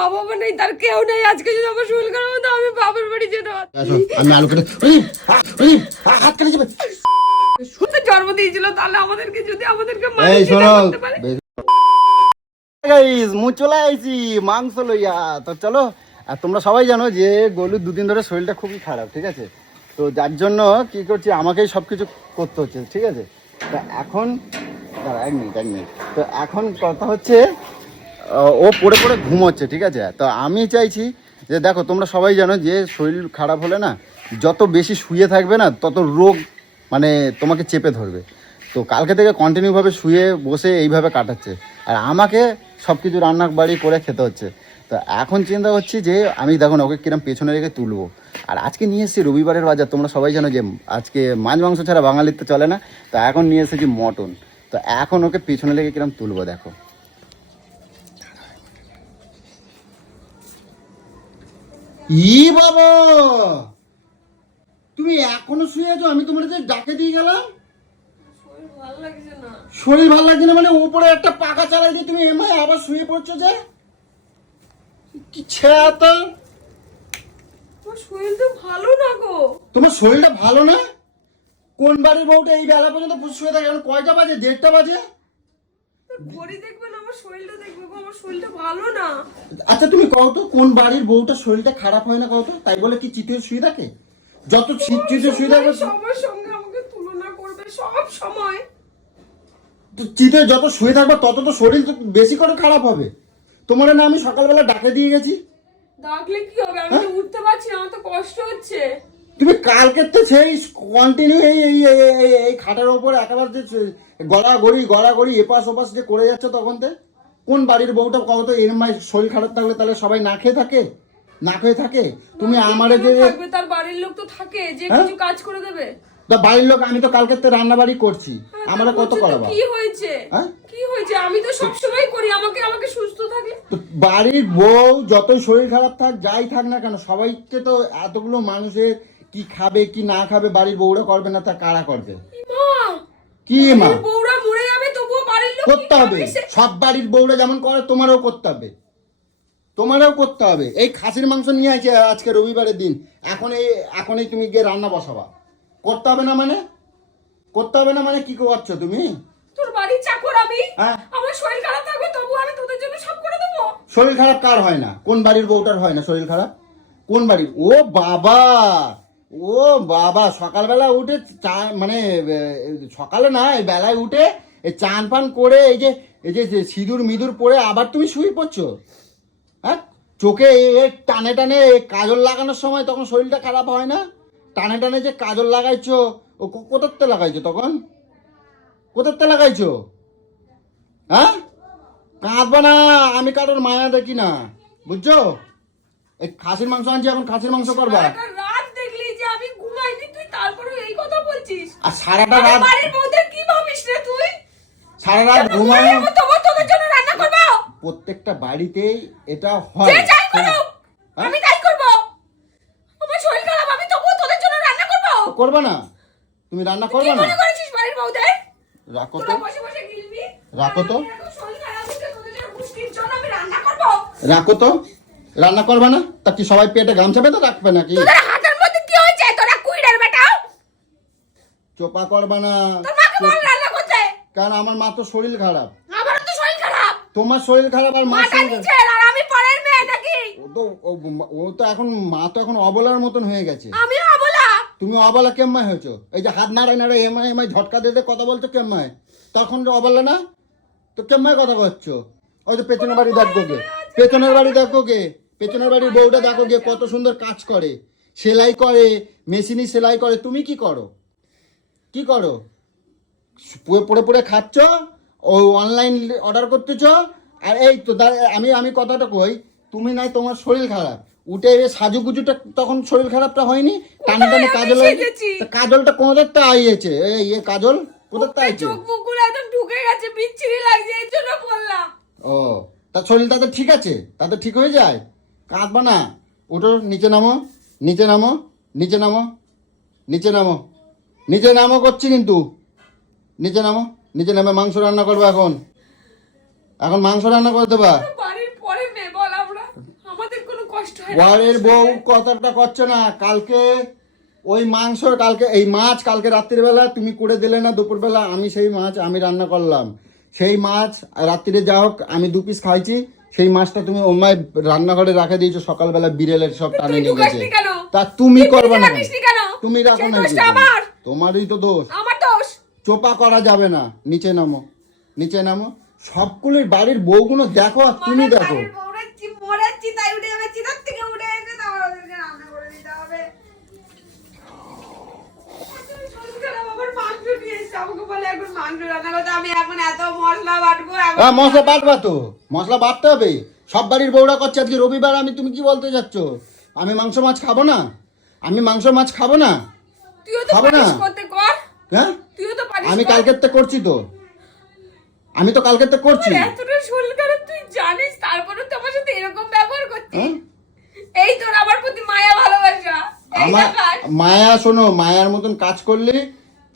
মা বাবা নেই, তার কেউ নেই। আজকে যদি আমার শরীর খারাপ হতো আমি বাবার বাড়ি যেতে পারতাম। আমি আলু কেটে হাত কেটে যাবে। শুধু জন্ম দিয়েছিল, তাহলে আমাদেরকে যদি আমাদেরকে এই শোনো করতে পারে। গাইস মু চলে আইছি মাংস লইয়া। তো চলো, আর তোমরা সবাই জানো যে গলুর দুদিন ধরে শরীরটা খুবই খারাপ, ঠিক আছে? তো যার জন্য কি করছি, আমাকেই সব কিছু করতে হচ্ছে, ঠিক আছে? তা এখন দাঁড়া, এক মিনিট। তো এখন কথা হচ্ছে, ও পড়ে পড়ে ঘুমোচ্ছে, ঠিক আছে? তো আমি চাইছি যে দেখো, তোমরা সবাই জানো যে শরীর খারাপ হলে না, যত বেশি শুয়ে থাকবে না তত রোগ মানে তোমাকে চেপে ধরবে। তো কালকে থেকে কন্টিনিউভাবে শুয়ে বসে এইভাবে কাটাচ্ছে, আর আমাকে সব কিছু রান্না বাড়ি করে খেতে হচ্ছে। তো এখন চিন্তা করছি যে আমি দেখো না, ওকে কিরম পেছনে রেখে তুলবো। আর আজকে নিয়ে এসেছি রবিবারের বাজার, তোমরা সবাই জানো যে আজকে মাছ মাংস ছাড়া বাঙালির তো চলে না। তো এখন নিয়ে এসেছি মটন। তো এখন ওকে পেছনে রেখে কিরম তুলবো দেখো। ই বাবা, তুমি এখনো শুয়ে আছো? আমি তোমার ডাকে দিয়ে গেলাম। শরীর ভালো লাগছে না মানে উপরে একটা পাখা চালাই দিয়ে তুমি এমআই আবার শুয়ে পড়ছো যে? কি ছেতা, আমার শরীর তো ভালো না গো। তোমার শরীরটা ভালো না? কোন বাড়ির বউটা এই বেলা পর্যন্ত শুয়ে থাকে? এখন কয়টা বাজে? 1:30 বাজে। ঘড়ি দেখবে না, আমার শরীরটা দেখবে গো, আমার শরীরটা ভালো না। আচ্ছা তুমি কও তো, কোন বাড়ির বউটা শরীরটা খারাপ হয় না কও তো? তাই বলে কি চিতে শুয়ে থাকে? যত চিতে শুয়ে থাকে সবার সঙ্গে আমাকে তুলনা করবে সব সময়। চিতে যত শুয়ে থাকবে তত তো শরীর তো বেশি করে খারাপ হবে। তোমার না আমি সকালবেলা ডাকে দিয়ে গেছি। ডাকলে কি হবে? আমি তো উঠতে পারছি না, আমার তো কষ্ট হচ্ছে। তুমি কালকে তো সেই কন্টিনিউ এই এই এই এই খাটের ওপর একেবারে যে গড়াগড়ি এপাশ ওপাশ যে করে যাচ্ছে, তখন তো কোন বাড়ির বউটা কত এরম শরীর খারাপ থাকলে তাহলে সবাই না খেয়ে থাকে, না খেয়ে থাকে? তুমি আমারে যে থাকবে, তার বাড়ির লোক তো থাকে যে কিছু কাজ করে দেবে। তা বাড়ির লোক, আমি তো কালকে তো রান্না বাড়ি করছি, আমরা কত করাবো? কি হয়েছে? কি হয়েছে? আমি তো সব সময় করি, আমাকে সুস্থ থাকলে। তো বাড়ির বউ যতই শরীর খারাপ থাক, যাই থাক না কেন, সবাইকে তো এতগুলো মানুষের কি খাবে কি না খাবে বাড়ির বউরা করবে না, তা কারা করবে? কি মা, বউরা মরে যাবে তবুও বাড়ির লোক করতে হবে। সব বাড়ির বউরা যেমন করে তোমারও করতে হবে, তোমারও করতে হবে। এই খাসির মাংস নিয়ে আসে আজকে রবিবারের দিন, এখনই তুমি গিয়ে রান্না বসাবা। করতে হবে না মানে? করতে হবে না মানে কি করছো তুমি? তোর বাড়ির চাকর আমি, আমার শরীর খারাপ থাকবে তবু আমি তোদের জন্য সব করে দেবো। শরীর খারাপ কার হয় না? কোন বাড়ির বউটার হয় না শরীর খারাপ? কোন বাড়ির? ও বাবা, ও বাবা, সকালবেলা উঠে মানে সকালে না, এই বেলায় উঠে এই চান পান করে এই যে সিঁদুর মিদুর পরে আবার তুমি শুয়ে পড়ছো? হ্যাঁ, চোখে টানে টানে কাজল লাগানোর সময় তখন শরীরটা খারাপ হয় না? টানে টানে যে কাজল লাগাইছো, ও কোথাতে লাগাইছো তখন? কোথাতে লাগাইছো? হ্যাঁ, কাঁদবা না, আমি কারোর মায়া দেখি না, বুঝছো? এই খাসির মাংস আনছি, এখন খাসির মাংস করবা। রাত দেখলি যে আমি ঘুমাইনি, তুই তারপরে এই কথা বলছিস? আর সারাটা রাত বাড়ির বউদের কি ভাবিস রে তুই? সারা রাত ঘুমানো। তোদের জন্য রান্না করব। প্রত্যেকটা বাড়িতেই এটা হয়। যে যাই করো, আমি তাই করব। আমার শরীর খারাপ, আমি তবুও তোদের জন্য রান্না করব। করবে না? তুমি রান্না করবে না? কি মনে করেছিস বাড়ির বউদের? রাখো তো, তোরা বসে বসে গিলবি। রাখো তো, শরীর খারাপ হচ্ছে, তোদের জন্য পুষ্টির জন্য আমি রান্না করব। রাখো তো। রান্না করবে না তা কি সবাই পেটে গামছা বেঁধে রাখবে নাকি? তোদের হাতের মধ্যে কি হয়েছে? তোরা কুইড়ের বেটা। চোপা করবে না। তোর মাকে বল রান্না করতে। কারণ আমার মা তো শরীর খারাপ। আমারও তো শরীর খারাপ। তোমার শরীর খারাপ আর মার শরীর খারাপ। আর আমি পরের মেয়ে নাকি? ও তো এখন মা তো এখন অবলার মতন হয়ে গেছে। আমিও অবলা। তুমি অবলা কেমন হয়েছো? এই যে হাত নাড়াই নাড়াই এমআই ঝটকা দিতে কথা বলছো কেমন? তখন অবলা না তো কেমন কথা করছো? ওই যে পেছনের বাড়ি দেখো গে, পেছনের বাড়ি দেখো গে, পেছনের বাড়ির বউটা দেখো গে, কত সুন্দর কাজ করে, সেলাই করে, মেশিনি সেলাই করে। তুমি কি করো? কি করো? পড়ে পড়ে খাচ্ছ, ও অনলাইন অর্ডার করতেছ। আর এই তো আমি কথাটা কই, তুমি নাই তোমার শরীর খারাপ, উঠে সাজুগুজুটা তখন শরীর খারাপটা হয়নি? টানে টানে কাজলটা কোথাতে আইয়েছে? এই কাজল কোথাতে আইছে? চোখ মুখগুলো একদম ঢুকে গেছে, বিচ্ছিরি লাগছে, এর জন্য বললাম। ও, তার শরীর তাদের ঠিক আছে? তাদের ঠিক হয়ে যায়? কাঁদবা না, ওঠো, নিচে নামো, নিচে নামো, নিচে নামো, নিচে নামো, নিচে নামো করছি কিন্তু, নিচে নামো, নিচে নামে মাংস রান্না করবো। এখন মাংস রান্না করে দেবা। বাড়ির পরে মেয়ে বল আমরা। ঘরের বউ কথাটা করছো না। কালকে ওই মাংস, কালকে এই মাছ কালকে রাত্রিবেলা তুমি করে দিলে না, দুপুরবেলা আমি সেই মাছ আমি রান্না করলাম। সেই মাছ রাত্রিরে যা হোক আমি 2 পিস খাইছি। সেই মাছটা তুমি ওমায় রান্নাঘরে রাখে দিয়েছো, সকালবেলা বিড়েলের সব টানে নিয়ে গেছে। তা তুমি করবে না, তুমি রাখো না, তোমারই তো দোষ। আমার দোষ। চোপা করা যাবে না, নিচে নামো, নিচে নামো। সবগুলোর বাড়ির বউগুলো দেখো আর তুমি দেখো। তাই উঠে যাবে, চিতার থেকে উঠে এসে তারপর ওদেরকে রান্না করে দিতে হবে। মশলা বাটবা তো, মশলা বাটতে হবে। সব বাড়ির বউরা করছে। আজকে রবিবার, আমি তুমি কি বলতে চাচ্ছ? আমি মাংস মাছ খাবো না? আমি মাংস মাছ খাবো না? খাবো না? হ্যাঁ, আমি কালকের থেকে করছি তো, আমি তো কালকের থেকে করছি। এতটা শরীর খারাপ তুই জানিস, তারপরে তো আমার সাথে এরকম ব্যবহার করছিস। এই তোর আমার প্রতি মায়া ভালোবাসা। আমার মায়া, শোনো, মায়ার মতন কাজ করলে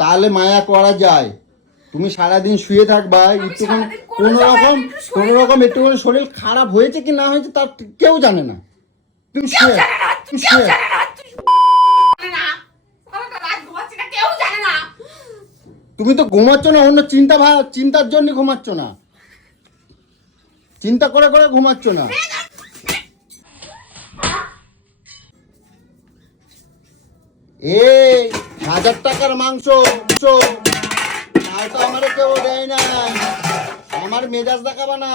তাহলে মায়া করা যায়। তুমি সারাদিন শুয়ে থাকবা, একটুখানি কোনো রকম একটুখানি শরীর খারাপ হয়েছে কি না হয়েছে তার কেউ জানে না। তুমি শুয়ে তুমি তো ঘুমাচ্ছ না, অন্য চিন্তার জন্য ঘুমাচ্ছ না, চিন্তা করে করে ঘুমাচ্ছ না। এই 1000 টাকার মাংস তো আমার কেউ দেয় না, আমার মেজাজ দেখাবা না,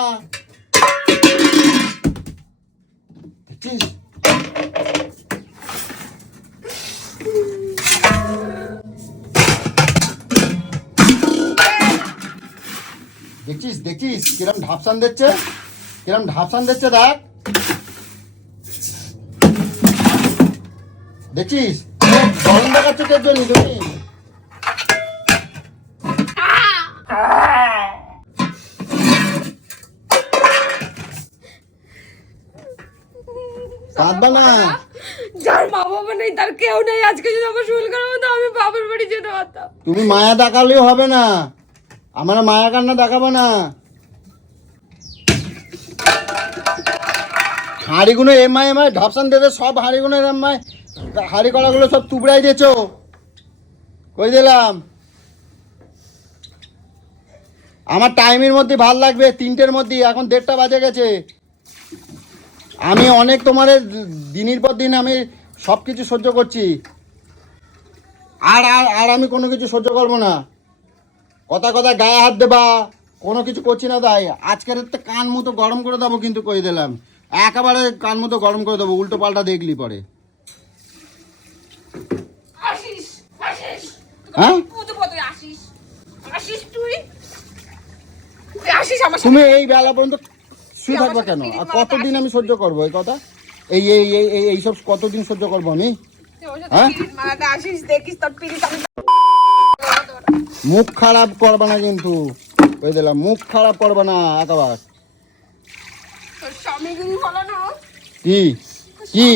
দেখছিস? দেখছিস দেখছিস কিরম ঢাপসান দিচ্ছে, কিরম ঢাপসান দিচ্ছে, দেখ দেখছিস? গরম দেখাচ্ছ তোর জন্য তুমি। কাঁদবা না। যার মা বাবা নেই, তার কেউ নেই, আজকে যদি আমার শরীর খারাপ হতো আমি বাবার বাড়ি যেতে পারতাম। তুমি মায়া দেখালেও হবে না, আমার মায়া কান্না দেখাবো না। হাঁড়িগুলো এমআই ঢাপসান দেবে, সব হাঁড়িগুলো এমআই, হাঁড়ি কড়াগুলো সব তুবড়াই দিয়েছ, কই দিলাম। আমার টাইমের মধ্যে ভাল লাগবে, 3টের মধ্যে, এখন 1:30 বাজে গেছে। আমি অনেক তোমার দিনের পর দিন আমি সব কিছু সহ্য করছি, আর আর আর আমি কোনো কিছু সহ্য করবো না। কথা কথা গায়ে হাত দেবা, কোনো কিছু করছি না। তাই আজকের কান মতো গরম করে দেবো, কিন্তু কই দিলাম একেবারে কান মতো গরম করে দেবো, উল্টো পাল্টা দেখলি পরে। হ্যাঁ, তুমি এই বেলা পর্যন্ত শুয়ে থাকবা কেন? আর কতদিন আমি সহ্য করবো এই কথা? এই এই এই এইসব কতদিন সহ্য করবো আমি? হ্যাঁ, মুখ খারাপ করবা না কিন্তু, কই দিলাম, মুখ খারাপ করবা না একেবারে। কি কি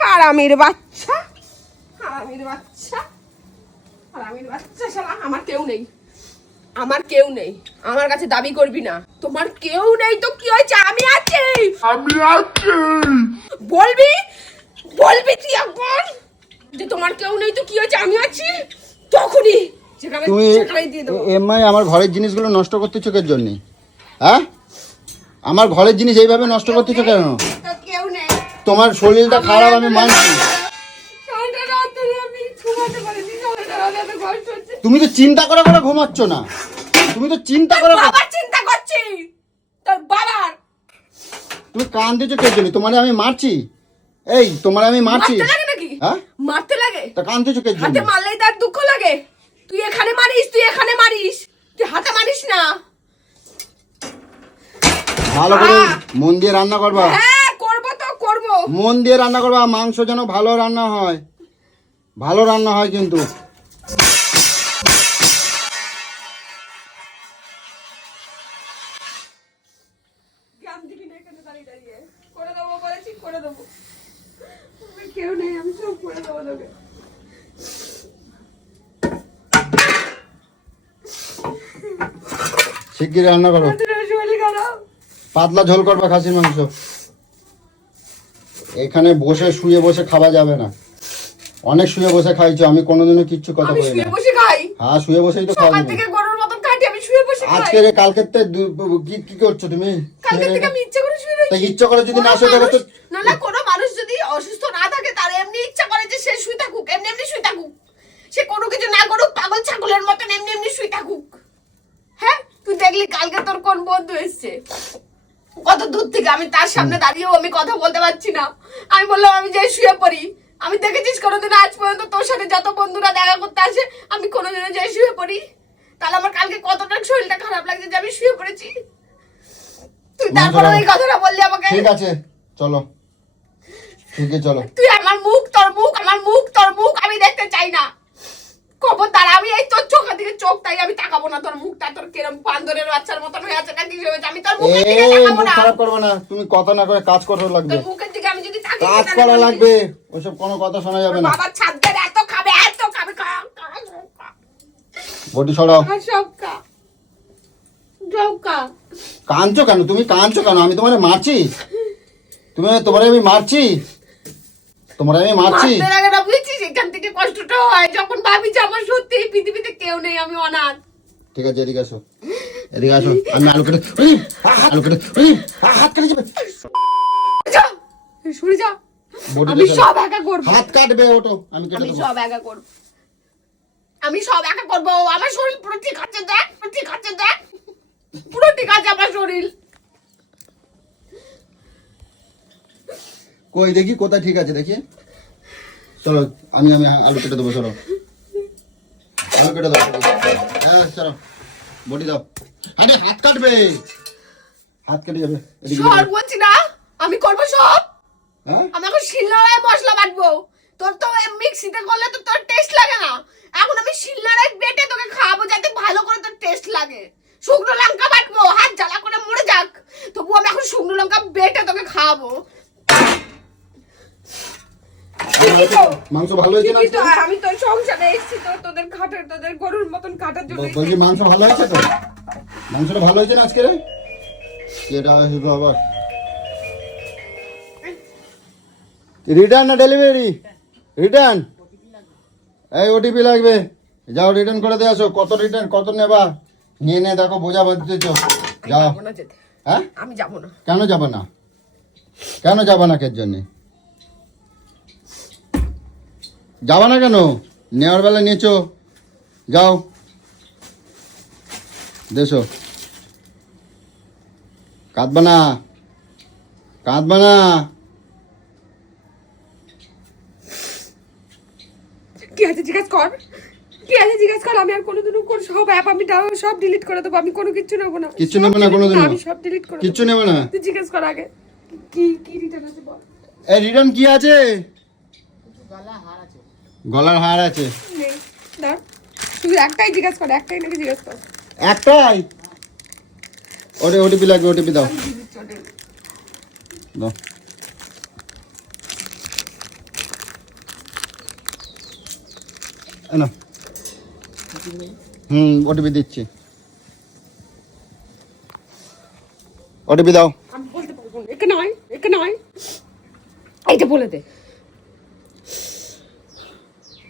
হারামির বাচ্চা, হারামির বাচ্চা, হারামির বাচ্চা, শালা আমার কেউ নেই, আমার কেউ নেই, আমার কাছে দাবি করবি না। তোমার কেউ নেই তো কি হয়েছে? আমি আছি, আমি আছি। বলবি বলবি তুই এখন যে তোমার কেউ নেই তো কি হয়েছে, আমি আছি, তখনই তুমি এমআই আমার ঘরের জিনিসগুলো নষ্ট করতেছো কের জন্য? হ্যাঁ, আমার ঘরের জিনিস এইভাবে নষ্ট করতেছো কেন? কেউ নেই, তোমার শরীরটা খারাপ আমি মানছি। তুমি তো চিন্তা করে করে ঘুমাচ্ছ না, তুমি তো চিন্তা করে চিন্তা করছি তোর বাবার। তুমি কান দিচ্ছ কের জন্য? তোমারে আমি মারছি? এই তোমারে আমি মারছি? হ্যাঁ, মারতে লাগে? তা কান দিচ্ছ কের জন্য? হাতে মারলেই তার দুঃখ লাগে। তুই এখানে মারিস, তুই এখানে মারিস, তুই হাতে মারিস না। ভালো করে মন দিয়ে রান্না করবা। হ্যাঁ, করব তো করব। মন দিয়ে রান্না করবা, মাংস যেন ভালো রান্না হয়, ভালো রান্না হয় কিন্তু। করে দেবো বলেছি, করে দেবো। কেউ নেই, আমি সব করে দেবো তোকে। শিগগিরই রান্না করো। শরীর খারাপ। পাতলা ঝোল করবা খাসির মাংস। এখানে বসে শুয়ে বসে খাওয়া যাবে না। অনেক শুয়ে বসে খাইছো, আমি কোনোদিনও কিচ্ছু কথা আমি বলি শুয়ে না। বসে খাই। হ্যাঁ শুয়ে বসেই তো সকাল খাওয়া থেকে গরুর মতন খাইতে আমি শুয়ে বসে খাই। আজকে রে কালকে কি কি করছো তুমি? কালকে থেকে আমি ইচ্ছা করে শুয়ে রয়েছি। তা ইচ্ছা করে যদি না শুয়ে থাকো তো না কোনো মানুষ যদি অসুস্থ না থাকে তার এমনি ইচ্ছা করে যে সে শুয়ে থাকুক, এমনি এমনি শুয়ে থাকুক, সে কোনো কিছু না করুক, পাগল ছাগলের মতন এমনি এমনি শুয়ে থাকুক। হ্যাঁ তুই দেখলি কালকে তোর কোন বন্ধু এসছে কত দূর থেকে, আমি তার সামনে দাঁড়িয়েও আমি কথা বলতে পারছি না। আমি বললাম আমি যাই শুয়ে পড়ি। আমি দেখেছিস কোনোদিন আজ পর্যন্ত তোর সাথে যত বন্ধুরা দেখা করতে আসে আমি কোনোদিনও যাই শুয়ে পড়ি? তাহলে আমার কালকে কতটা শরীরটা খারাপ লাগছে যে আমি শুয়ে পড়েছি। তুই তারপরে ওই কথাটা বললি আমাকে। ঠিক আছে চলো, ঠিক আছে চলো। তুই আমার মুখ তোর মুখ, আমার মুখ তোর মুখ আমি দেখতে চাই না। খবরদার, আমি এই তোর চোখের দিকে চোখ তাই আমি তাকাবো না। তোর মুখটা তোর কিরম বান্দরের বাচ্চার মতন হয়ে আছে নাকি হয়েছে, আমি তোর মুখের দিকে এই তাকাবো মুখ না। খারাপ করবে না, তুমি কথা না করে কাজ করতে লাগবে। তোর মুখের দিকে আমি যদি তাকিয়ে কাজ থাকি, করা তাহলে লাগবে, ওসব কোনো কথা শোনা যাবে না। বাবা ছাদের এত খাবে এত খাবে বটি সরাও। সব খা সব খা। কাঁদছো কেন তুমি? কাঁদছো কেন? আমি তোমারে মারছি? তোমারে আমি মারছি? তোমারে আমি মারছি? মারতে লাগে না বুঝছিস? এখান থেকে কষ্টটা হয় যখন ভাবি যে আমার সত্যি এই পৃথিবীতে কেউ নেই, আমি অনাথ। ঠিক আছে এদিকে আসো, এদিকে আসো। আমি আলু কেটে হাত কেটে যাবে। যা, সরে যা। বটিটা আমি সরাও। সব একা করবো। হাত কাটবে, ওটো আমি কেটে আমি দেবো। সব একা করবো। আমি সব একা করবো। আমার শরীর পুরো ঠিক আছে দেখ, পুরো ঠিক আছে দেখ, পুরো ঠিক আছে আমার শরীর। কই দেখি কোথায় ঠিক আছে দেখি। চলো আমি আলু কেটে দেবো। চলো আলু কেটে দাও। হ্যাঁ চলো বটি দাও। আরে হাত কাটবে, হাত কেটে যাবে। এদিকে সব বলছি না আমি করবো সব। হ্যাঁ আমি এখন শিলনোড়ায় মশলা বাটবো। তোর তো মিক্সিতে করলে তো তোর টেস্ট লাগে না। এখন আমি শিলনোড়ায় বেটে তোকে খাওয়াবো যাতে ভালো করে তোর টেস্ট লাগে। শুকনো লঙ্কা বাটবো, হাত জ্বালা করে মরে যাক, তবু আমি এখন শুকনো লঙ্কা বেটে তোকে খাওয়াবো। মাংস ভালো হয়েছে না আজকে? আমি তোর সংসারে এসেছি তো তোদের খাটের, তোদের গরুর মতন খাটার জন্য। বলছি মাংস ভালো হয়েছে তো? মাংসটা ভালো হয়েছে না আজকে রে? এটা হয়েছে আবার রিটার্ন না ডেলিভারি? রিটার্ন। এই ওটিপি লাগবে, যাও রিটার্ন করে দিয়ে আসো। কত রিটার্ন কত নেবা নিয়ে নে, দেখো বোঝা বাঁধতেছ। যাও। যাবো না যেতে। হ্যাঁ আমি যাবো না। কেন যাবে না? কেন যাবে না? কের জন্যে যাবা না কেন? নেওয়ার বেলা নিয়েছো, যাও দেশো। কাঁদবা না, কাঁদবা না। কি আছে জিজ্ঞেস কর, কি আছে জিজ্ঞেস কর। আমি আর কোনোদিনও সব অ্যাপ আমি সব ডিলিট করে দেবো। আমি কোনো কিচ্ছু নেবো না। কিচ্ছু নেবে না কোনোদিনও? আমি সব ডিলিট করে কিচ্ছু দেবো। নেবে না? তুই জিজ্ঞেস কর আগে কি কি রিটার্ন আছে বল। এই রিটার্ন কি আছে? গলার হার আছে। নেই, দাঁড়। তুই একটাই জিজ্ঞেস কর, একটাই নাকি জিজ্ঞেস কর। একটাই? ওটিপি লাগবে, ওটিপি দাও। দাও। না ওটিপি দিচ্ছি, ওটিপি দাও। আমি বলতে পারবো না। একে নয়, একে নয়, এইটা বলে দে।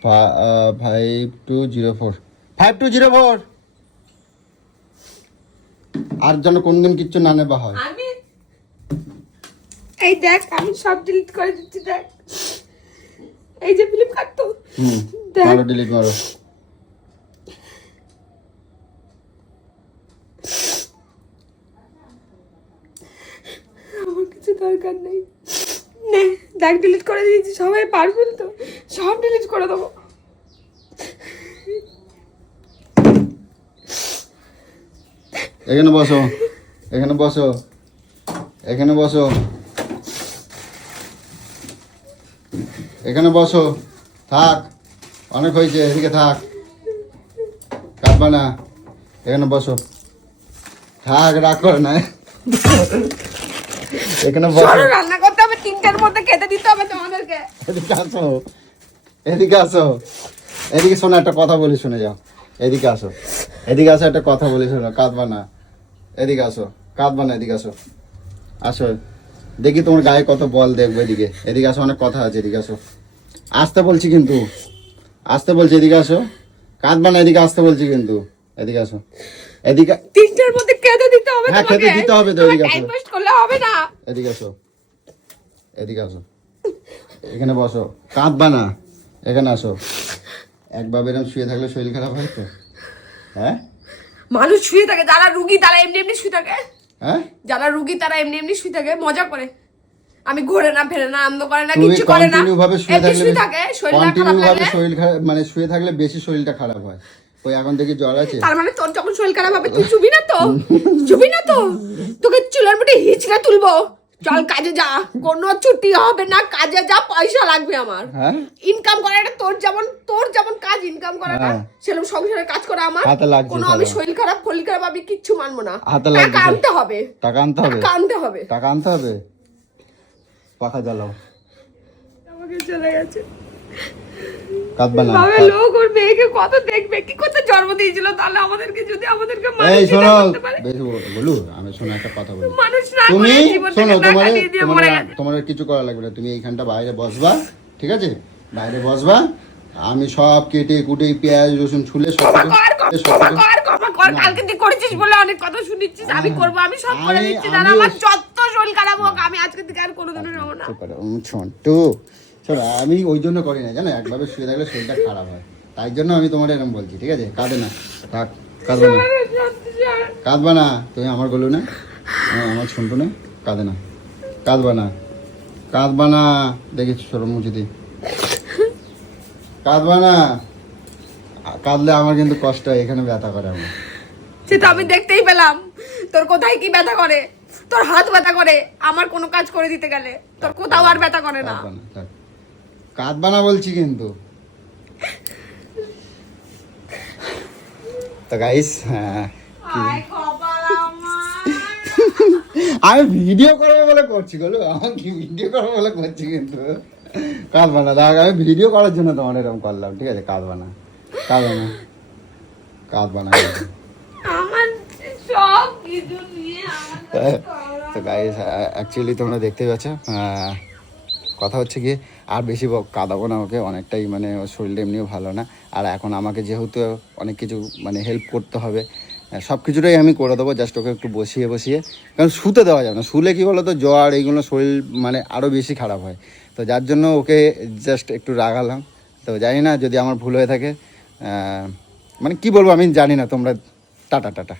5204 5204। আর যেন কোনদিন কিচ্ছু না নেবা হয়। আমি এই দেখ আমি সব ডিলিট করে দিচ্ছি দেখ। এই যে ফ্লিপকার্ট তো দেখ। মারো ডিলিট মারো। আমার কিছু দরকার নেই। নে দেখ ডিলিট করে দিয়েছি। সবাই পারবেন তো? সব ডিলিট করে দেবো। এখানে বসো, এখানে বসো, এখানে বসো, এখানে বসো। থাক, অনেক হয়েছে, এদিকে থাক, কাঁদবা না। এখানে বসো, থাক, রাগ করে না। এখানে বসো। চলো রান্না করতে হবে, 3টার মধ্যে খেতে দিতে হবে তোমাদেরকে। এদিকে আসো, এদিকে আসো, এদিকে শোনো, একটা কথা বলি শুনে যাও। এদিকে আসো। এদিকে আসো, একটা কথা বলি শোনো, কাঁদবা না, এদিকে আসো, কাঁদবা না, এদিকে আসো, আসো, দেখি তোমার গায়ে কত বল দেখবো, এদিকে এদিকে আসো, অনেক কথা আছে, এদিকে আসো, আসতে বলছি কিন্তু, আসতে বলছি, এদিকে আসো, কাঁদবা না, এদিকে আসতে বলছি কিন্তু, এদিকে আসো, এদিকে, 3টার মধ্যে খেতে দিতে হবে হ্যাঁ তোমাকে, খেতে দিতে হবে তো, এদিকে আসো, টাইম ওয়েস্ট করলে হবে না। এদিকে আসো, এদিকে আসো, এখানে বসো, কাঁদবা না, এখানে আসো। একবার এরকম শুয়ে থাকলে শরীর খারাপ হয় তো? হ্যাঁ মানুষ শুয়ে থাকে, যারা রুগী তারা এমনি এমনি শুয়ে থাকে, হ্যাঁ, যারা রুগী তারা এমনি এমনি শুয়ে থাকে, মজা করে। আমি ঘোরে না ফেরে না, আনন্দ করে না, তুমি কিছু করে না, কন্টিনিউ ভাবে শুয়ে এমনি থাকলে, শুয়ে থাকে, শরীর খারাপ কন্টিনিউ ভাবে লাগলে। শরীর খারাপ, মানে শুয়ে থাকলে বেশি শরীরটা খারাপ হয়। ওই এখন থেকে জ্বর আছে, তার মানে তোর যখন শরীর খারাপ হবে তুই চুবি না তো, চুবি না তো, তোকে চুলের মুঠে হিচড়ে তুলবো। চল কাজে যা, কোনো ছুটি হবে না, কাজে যা, পয়সা লাগবে আমার। হ্যাঁ ইনকাম করাটা তোর যেমন কাজ ইনকাম করাটা, হ্যাঁ। সেরকম সংসারে কাজ করা আমার। হাতে লাগছে কোনো সারা। আমি শরীর খারাপ ফলির খারাপ আমি কিচ্ছু মানবো না। হাতে লাগছে টাকা সারা। আনতে হবে, টাকা আনতে হবে, টাকা আনতে হবে। টাকা আনতে হবে, পাখা জ্বালাও, আমাকে চলে গেছে। কাঁদবা না। ভাবে লোক ওর মেয়েকে কত দেখবে, কি করতে জন্ম দিয়েছিল, তাহলে আমাদেরকে যদি আমাদেরকে এই মানুষ শোনো, করতে পারে। বেশি বলু, আমি শোনো একটা কথা বলি, মানুষ না তুমি করে জীবনটাকে শোনো, না তোমার কাটিয়ে দিয়ে মরে গেছে। তোমার কিছু করা লাগবে না, তুমি এইখানটা বাইরে বসবা, ঠিক আছে, বাইরে বসবা, আমি সব কেটে কুটে পেঁয়াজ রসুন ছুলে সব ক্ষমা কিছু- কর, সব ক্ষমা কিছু- কর, ক্ষমা কর। কালকে তুই করেছিস বলে অনেক কথা শুনিছিস, আমি করবো, আমি সব করে আমি- দিচ্ছি। দাদা আমি- আমার যত শরীর খারাপ হোক, আমি আজকে থেকে আর কোনোদিনও যাবো না। চুপ করো, ছোট্টু, শোনো, আমি ওই জন্য করি না জানো, একভাবে শুয়ে থাকলে শরীরটা খারাপ হয়, তাই জন্য আমি তোমার এরকম বলছি, ঠিক আছে, কাঁদে না, থাক, কাঁদবে না, কাঁদবা না, তুমি আমার গলু না, আমার শুনতো না, কাঁদে না, কাঁদবা না, কাঁদবা না, দেখি সরম মুচি দি, কাঁদবা না, কাঁদলে আমার কিন্তু কষ্ট হয়, এখানে ব্যথা করে আমার, সেটা আমি দেখতেই পেলাম। তোর কোথায় কি ব্যথা করে, তোর হাত ব্যথা করে আমার কোনো কাজ করে দিতে গেলে, তোর কোথাও আর ব্যথা করে না। কাঁদবা না, থাক। কাঁদবা না বলছি কিন্তু। তো গাইস, আয় কপাল আমার। আমি ভিডিও করবো বলে করছি, বলো আমার কি ভিডিও করবো বলে করছি কিন্তু, কাঁদবা না, দেখ আমি ভিডিও করার জন্য তোমার এরকম করলাম, ঠিক আছে, কাঁদবা না, কাঁদবা না, কাঁদবা না। আমার সব কিছু নিয়ে আমার তো গাইস, অ্যাকচুয়ালি তোমরা দেখতে পাচ্ছ, কথা হচ্ছে গিয়ে আর বেশি কাঁদাবো না ওকে, অনেকটাই মানে ওর শরীরটা এমনিও ভালো না, আর এখন আমাকে যেহেতু অনেক কিছু মানে হেল্প করতে হবে, সব কিছুটাই আমি করে দেবো, জাস্ট ওকে একটু বসিয়ে বসিয়ে, কারণ শুতে দেওয়া যাবে না, শুলে কী বলো তো, জ্বর এইগুলো শরীর মানে আরও বেশি খারাপ হয়, তো যার জন্য ওকে জাস্ট একটু রাগালাম। তো জানি না যদি আমার ভুল হয়ে থাকে, মানে কি বলবো আমি জানি না, তোমরা টাটা টাটা।